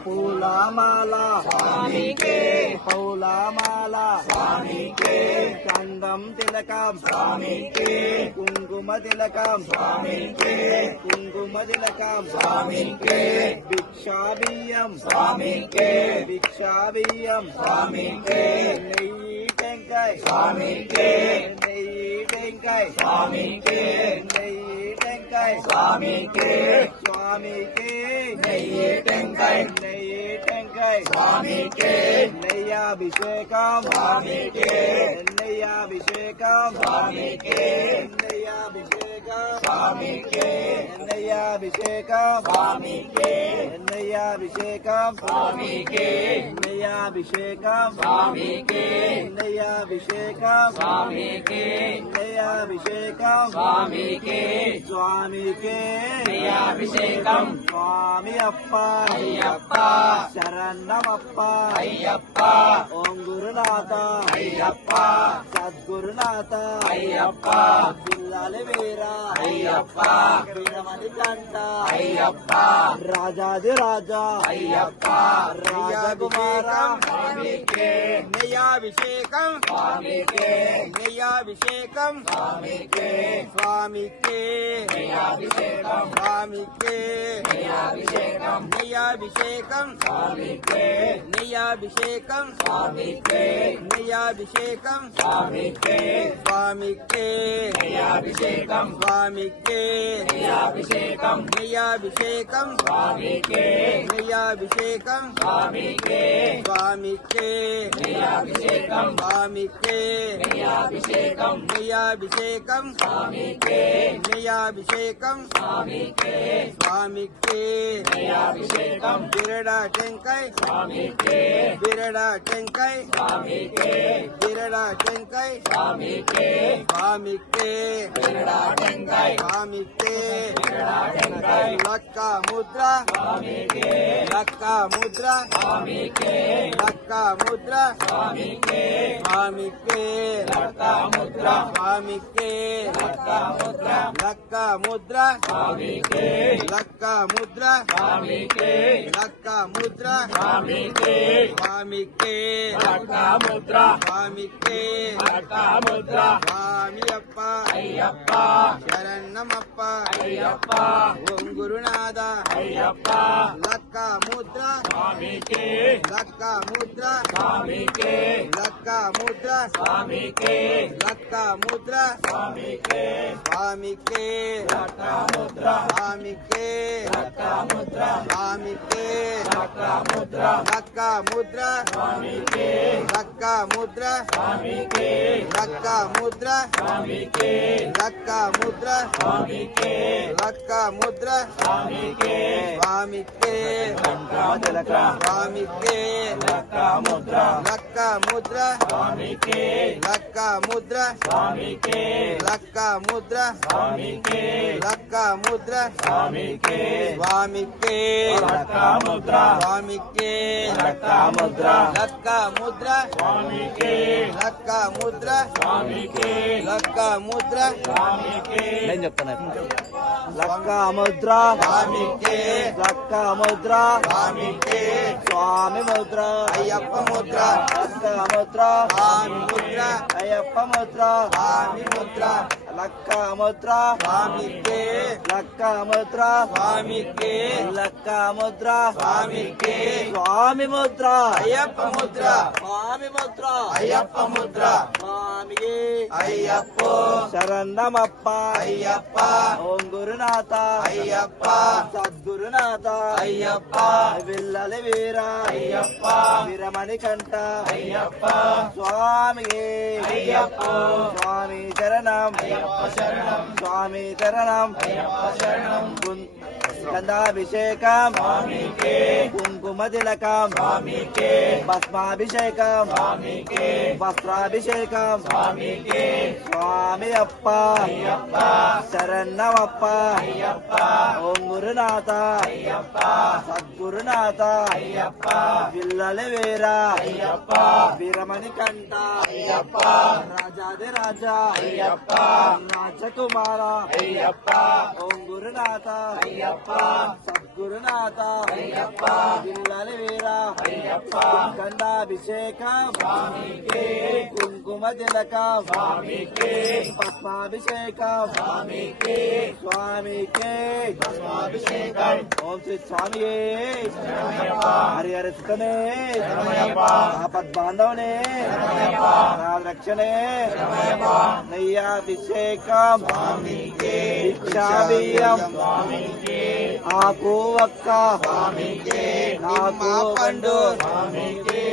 పూలమాల స్వామికే పౌలమాల స్వామికే చందం తిలకం స్వామికే కుంకుమ తిలకం స్వామికే కుంకుమ తిలకం స్వామికే భిక్షాబియ్యం స్వామికే భిక్షాబియ్యం స్వామికే నెయ్యి టెంకాయ స్వామికే నెయ్యి టెంకాయ స్వామికే నెయ్యి టెంకాయ స్వామికే స్వామికి నెయ్యి టెంకాయ నెయ్యి టెంకాయ స్వామికే నెయ్యాభిషేకం స్వామికే నెయ్యాభిషేకం స్వామికే నెయ్యాభిషేకం స్వామికే నెయ్యాభిషేకం స్వామికే నెయ్యాభిషేకం స్వామికే నెయ్యాభిషేకం స్వామికే నెయ్యాభిషేకం స్వామికే నెయ్యాభిషేకం స్వామికే స్వామికి నెయ్యాభిషేకం స్వామి అప్ప అయ్యప్ప శరణమప్ప అయ్యప్ప ఓం గురునాథ అయ్యప్ప సద్గురునాథ అయ్యప్ప జిల్లాలి వీర అయ్యప్ప వీరమణి కంట అయ్యప్ప రాజాది రాజా అయ్యప్ప రాజకుమార స్వామికే నెయ్యాభిషేకం స్వామికే నెయ్యాభిషేకం స్వామికే స్వామికి నెయ్యాభిషేకం స్వామికి నెయ్యాభిషేకం నెయ్యాభిషేకం స్వామికే నెయ్యాభిషేకం స్వామికే నెయ్యాభిషేకం స్వామికే స్వామికి నెయ్యాభిషేకం స్వామికి నెయ్యాభిషేకం నెయ్యాభిషేకం స్వామికే నెయ్యాభిషేకం స్వామికే స్వామికి నెయ్యాభిషేకం స్వామికి నెయ్యాభిషేకం నెయ్యాభిషేకం స్వామికే నెయ్యాభిషేకం స్వామికే స్వామికి నెయ్యాభిషేకం బిరడా టెంకాయ స్వామికే బిరడా టెంకాయ స్వామికే బిరడా టెంకాయ స్వామికే స్వామికి బిరడా టెంకాయ స్వామికి బిరడా టెంకాయ లక్క ముద్ర స్వామికే లక్క ముద్ర స్వామికే లక్క ముద్ర స్వామికే స్వామికి లక్క ముద్ర స్వామికి లక్క ముద్ర లక్క ముద్ర స్వామికే లక్క ముద్ర స్వామికే లక్క ముద్ర స్వామికే స్వామికి లక్క ముద్ర స్వామికి లక్క ముద్ర స్వామి అప్ప అయ్యప్ప శరణమప్ప అయ్యప్ప ఓం గురునాథ అయ్యప్ప లక్క ముద్ర స్వామికే లక్క ముద్ర స్వామికే లక్క ముద్ర స్వామికే లక్క ముద్ర స్వామికే స్వామికి లక్క ముద్ర స్వామికి లక్క ముద్ర స్వామికి లక్క ముద్ర లక్క ముద్ర స్వామికే లక్క ముద్ర స్వామికే లక్క ముద్ర స్వామికే లక్క ముద్ర స్వామికే లక్క ముద్ర స్వామికే స్వామికి లక్క ముద్ర స్వామికి లక్క ముద్ర లక్క ముద్ర స్వామికే లక్క ముద్ర స్వామికే లక్క ముద్ర స్వామికే లక్క ముద్ర స్వామికే స్వామికి లక్క ముద్ర స్వామికి లక్క ముద్ర లక్క ముద్ర స్వామికే లక్క ముద్ర స్వామికే లక్క ముద్ర స్వామికే నేను చెప్తాను లక్క ముద్ర స్వామికే లక్క ముద్ర స్వామికే స్వామి ముద్ర అయ్యప్ప ముద్ర లక్క ముద్ర స్వామి ముద్ర అయ్యప్ప ముద్ర స్వామి ముద్ర లక్క ముద్ర స్వామికే లక్క ముద్ర స్వామికే లక్క ముద్ర స్వామికే స్వామి ముద్ర అయ్యప్ప ముద్ర స్వామి ముద్ర అయ్యప్ప ముద్ర స్వామికి అయ్యప్ప శరణమప్ప అయ్యప్ప ఓం గురునాథ అయ్యప్ప సద్గురునాథ అయ్యప్ప విల్లలి వీర అయ్యప్ప వీరమణి కంట అయ్యప్ప స్వామికి అయ్యప్ప స్వామి శరణం అయ్యప్ప శరణం స్వామి శరణం అయ్యప్ప శరణం గంధాభిషేకం స్వామికే కుంకుమ తిలకం స్వామికే భస్మాభిషేకం స్వామికే వస్త్రాభిషేకం స్వామికే స్వామి అప్ప అయ్యప్ప శరణమప్ప అయ్యప్ప ఓం గురునాథ అయ్యప్ప సద్గురు గురునాథ అయ్యప్ప విల్లల వేరా అయ్యప్ప వీరమణి కంట అయ్యప్ప రాజాది రాజా అయ్యప్ప రాజకుమార అయ్యప్ప ఓం గురునాథ అయ్యప్ప సద్గురునాథ అయ్యప్ప విల్లల వీరా అయ్యప్ప గండాభిషేకం స్వామికే కుంకుమ తిలకం స్వామికే పద్మాభిషేకం స్వామికే స్వామికే అభిషేకం ఓం శ్రీ స్వామియే శరణమయ్యప్ప హరిహర సుతనే శరణమయ్యప్ప ఆపద్బాంధవనే శరణమయ్యప్ప రక్షణే శరణమయ్యప్ప నయ్యాభిషేకం స్వామికే భిక్షాభియం స్వామికే ఆకు ఒక్క స్వామికే నాకు పండు స్వామికే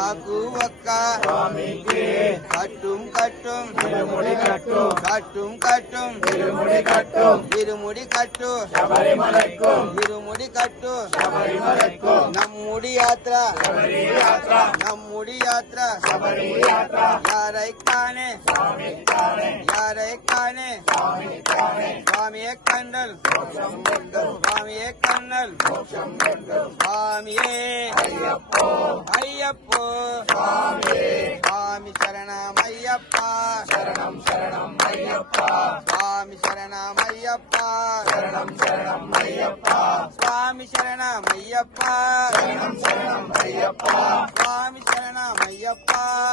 ఆకు ఒక్క స్వామికే కట్టుం కట్టుం ఇరుముడి కట్టు కట్టుం కట్టుం ఇరుముడి కట్టు ఇరుముడి కట్టు శబరిమలైకు ఇరుముడి కట్టు శబరిమలైకు నమ్ముడి యాత్ర శబరి యాత్ర నమ్ముడి యాత్ర శబరి యాత్ర యారైకానే స్వామి తానే యారైకానే స్వామి తానే స్వామియే కండల్ స్వామియే కన్నల్ స్వామియే అయ్యప్పో అయ్యప్పో స్వామి స్వామి శరణమయ్యప్ప శరణం శరణం అయ్యప్ప స్వామి శరణమయ్యప్ప శరణం శరణం అయ్యప్ప స్వామి శరణమయ్యప్ప శరణం శరణం అయ్యప్ప స్వామి శరణమయ్యప్ప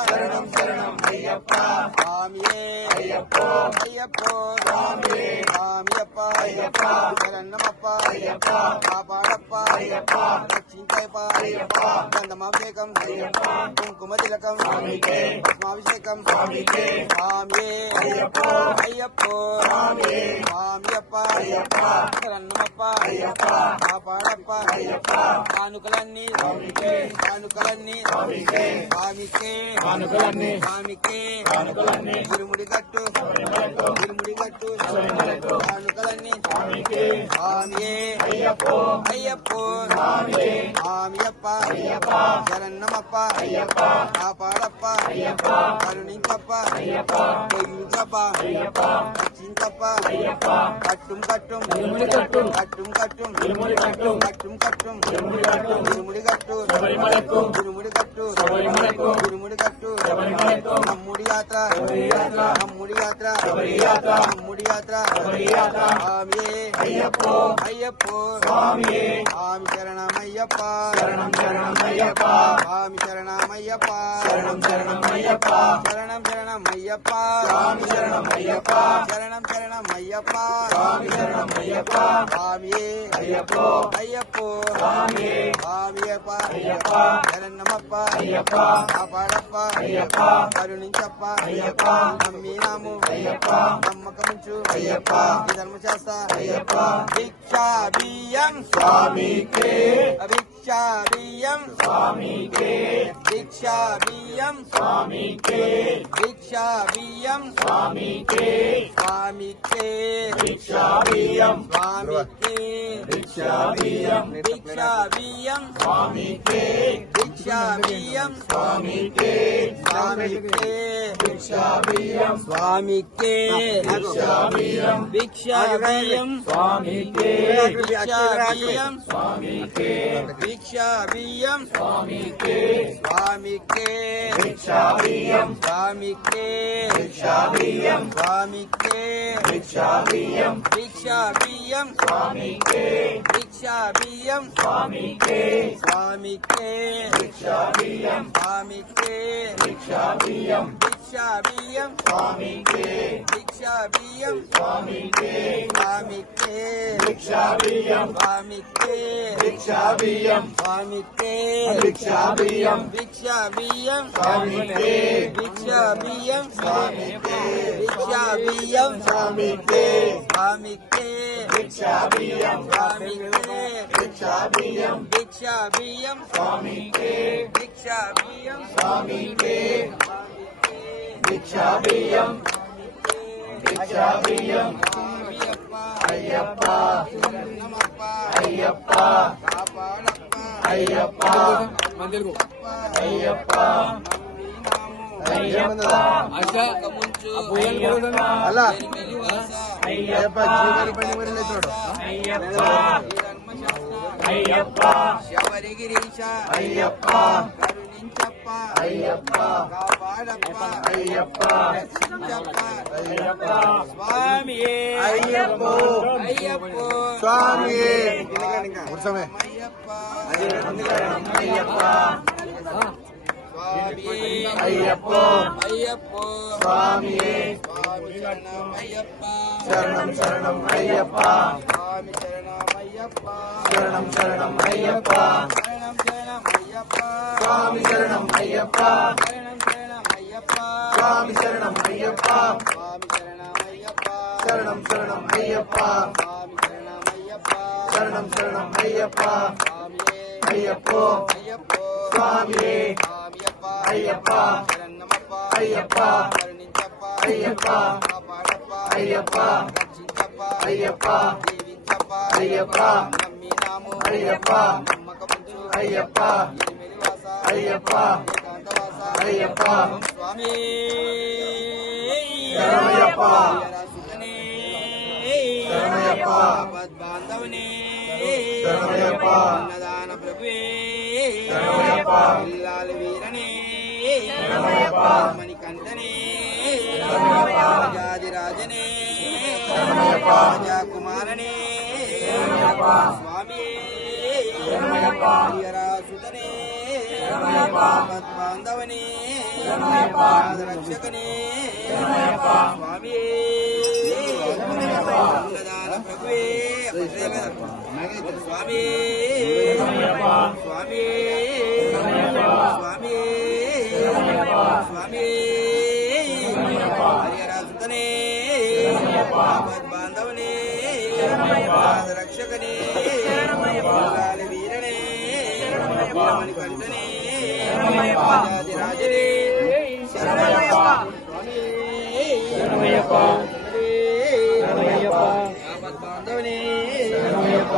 శరణం శరణం అయ్యప్ప స్వామియే అయ్యప్పో అయ్యప్పో స్వామి స్వామియప్ప అయ్యప్ప శరణమప్ప అయ్యప్ప కాపాడప్ప అయ్యప్ప రక్షించయ్యప్ప అయ్యప్ప గంధమాభిషేకం అయ్యప్ప కుంకుమ తిలకం స్వామికే పద్మాభిషేకం స్వామికే స్వామియే అయ్యప్పో అయ్యప్పో స్వామి స్వామియప్ప అయ్యప్ప శరణమప్ప అయ్యప్ప కాపాడప్ప అయ్యప్ప కానుకలన్నీ స్వామికే కానుకలన్నీ స్వామికే స్వామికే కానుకలన్నీ స్వామికే కానుకలన్నీ ఇరుముడి కట్టు శబరిమలకు ఇరుముడి కట్టు శబరిమలకు కానుకలన్నీ స్వామికే స్వామియే అయ్యప్పో అయ్యప్పో స్వామి స్వామియప్ప అయ్యప్ప శరణమప్ప అయ్యప్ప కాపాడప్ప అయ్యప్ప కరుణించప్ప అయ్యప్ప దయించప్ప అయ్యప్ప రక్షించప్ప అయ్యప్ప కట్టుం కట్టుం ఇరుముడి కట్టు కట్టుం కట్టుం ఇరుముడి కట్టు కట్టుం కట్టుం ఇరుముడి కట్టు ఇరుముడి కట్టు శబరిమలకు ఇరుముడి కట్టు శబరిమలకు ఇరుముడి కట్టు శబరిమలకు నమ్ముడి యాత్ర శబరి యాత్ర నమ్ముడి యాత్ర శబరి యాత్ర నమ్ముడి యాత్ర శబరి యాత్ర స్వామియే అయ్యప్పో అయ్యప్పో స్వామి స్వామి శరణమయ్యప్ప శరణం శరణం అయ్యప్ప స్వామి శరణమయ్యప్ప శరణం శరణం అయ్యప్ప శరణం శరణమయ్యప్ప స్వామి శరణం అయ్యప్ప శరణం శరణమయ్యప్ప స్వామి శరణం అయ్యప్ప స్వామియే అయ్యప్పో అయ్యప్పో స్వామి స్వామియప్ప అయ్యప్ప శరణమప్ప అయ్యప్ప కాపాడప్ప అయ్యప్ప కరుణించప్ప అయ్యప్ప నమ్మినాము అయ్యప్ప నమ్మకముంచు అయ్యప్ప ఈ ధర్మశాస్త్ర అయ్యప్ప భిక్షా బియ్యం స్వామికే భిక్షా బియ్యం స్వామికే భిక్షా బియ్యం స్వామికే భిక్షా బియ్యం స్వామికే స్వామికే భిక్షాభియం స్వామికే భిక్షాభియం భిక్షా బియ్యం స్వామికే భిక్షా బియ్యం స్వామికే స్వామికే భిక్షాభియం స్వామికే భిక్షాభియం భిక్షా బియ్యం స్వామికే భిక్షా బియ్యం స్వామికే భిక్షా బియ్యం స్వామికే స్వామికే భిక్షాభియం స్వామికే భిక్షాభియం స్వామికే భిక్షాభియం భిక్షా బియ్యం స్వామికే భిక్షా బియ్యం స్వామికే స్వామికే భిక్షాభియం స్వామికే భిక్షాభియం భిక్షా బియ్యం స్వామికే భిక్షా బియ్యం స్వామికే స్వామికే భిక్షాభియం స్వామికే భిక్షాభియం స్వామికే భిక్షాభియం భిక్షా బియ్యం స్వామికే భిక్షా బియ్యం స్వామికే భిక్షా బియ్యం స్వామికే స్వామికే భిక్షాభియం స్వామికే భిక్షాభియం భిక్షా బియ్యం స్వామికే భిక్షా బియ్యం స్వామికే భిక్షాభియం భిక్షాభియం అయ్యప్ప అయ్యప్ప అయ్యప్ప అయ్యప్ప అయ్యప్ప అలా అయ్యప్ప జీవన పని మరి లేచాడు అయ్యప్ప అయ్యప్ప శబరిగిరీశ అయ్యప్ప కరుణించప్ప అయ్యప్ప కాపాడప్ప అయ్యప్ప రక్షించప్ప అయ్యప్ప స్వామియే అయ్యప్పో అయ్యప్పో స్వామియే అయ్యప్ప అయ్యప్ప స్వామియే అయ్యప్పో అయ్యప్పో స్వామియే స్వామి శరణమయ్యప్ప శరణం శరణం అయ్యప్ప స్వామి శరణమయ్యప్ప శరణం శరణం అయ్యప్ప శరణం శరణమయ్యప్ప స్వామి శరణం అయ్యప్ప శరణం శరణమయ్యప్ప స్వామి శరణం అయ్యప్ప స్వామి శరణమయ్యప్ప శరణం శరణం అయ్యప్ప స్వామి శరణమయ్యప్ప శరణం శరణం అయ్యప్ప స్వామియే అయ్యప్పో అయ్యప్పో స్వామియే స్వామియప్ప అయ్యప్ప శరణమప్ప అయ్యప్ప కరుణించప్ప అయ్యప్ప కాపాడప్ప అయ్యప్ప రక్షించప్ప అయ్యప్ప జీవించప్ప అయ్యప్ప నమ్మినాము అయ్యప్ప నమ్మకముంచు అయ్యప్ప ఎనిమిదివాస అయ్యప్ప ఏకాంతవాస అయ్యప్ప స్వామి శరణమయ్యప్ప సుతనే శరణమయ్యప్ప బాంధవనే శరణమయ్యప్ప అన్నదాన ప్రభువే శరణమయ్యప్ప ఇల్లాల వీరనే శరణమయ్యప్ప మణికంఠనే శరణమయ్యప్ప రాజాదిరాజనే శరణమయ్యప్ప రాజాకుమారనే శరణమయ్యప్ప స్వామి శరణమయ్యప్ప హరియరాసుతనే శరణమయ్యప్ప బాంధవనే శరణమయ్యప్ప రక్షకనే శరణమయ్యప్ప స్వామి శరణమయ్యప్ప అన్నదాన ప్రభువే స్వామి శరణమయ్యప్ప స్వామి స్వామి స్వామి హరియరాసుతనే బాంధవనే రక్షకనే ఇల్లాల వీరనే మణికంఠనే రాజరాజనే శరణమయ్యప్ప శరణమయ్యప్ప బాంధవనే శరణమయ్యప్ప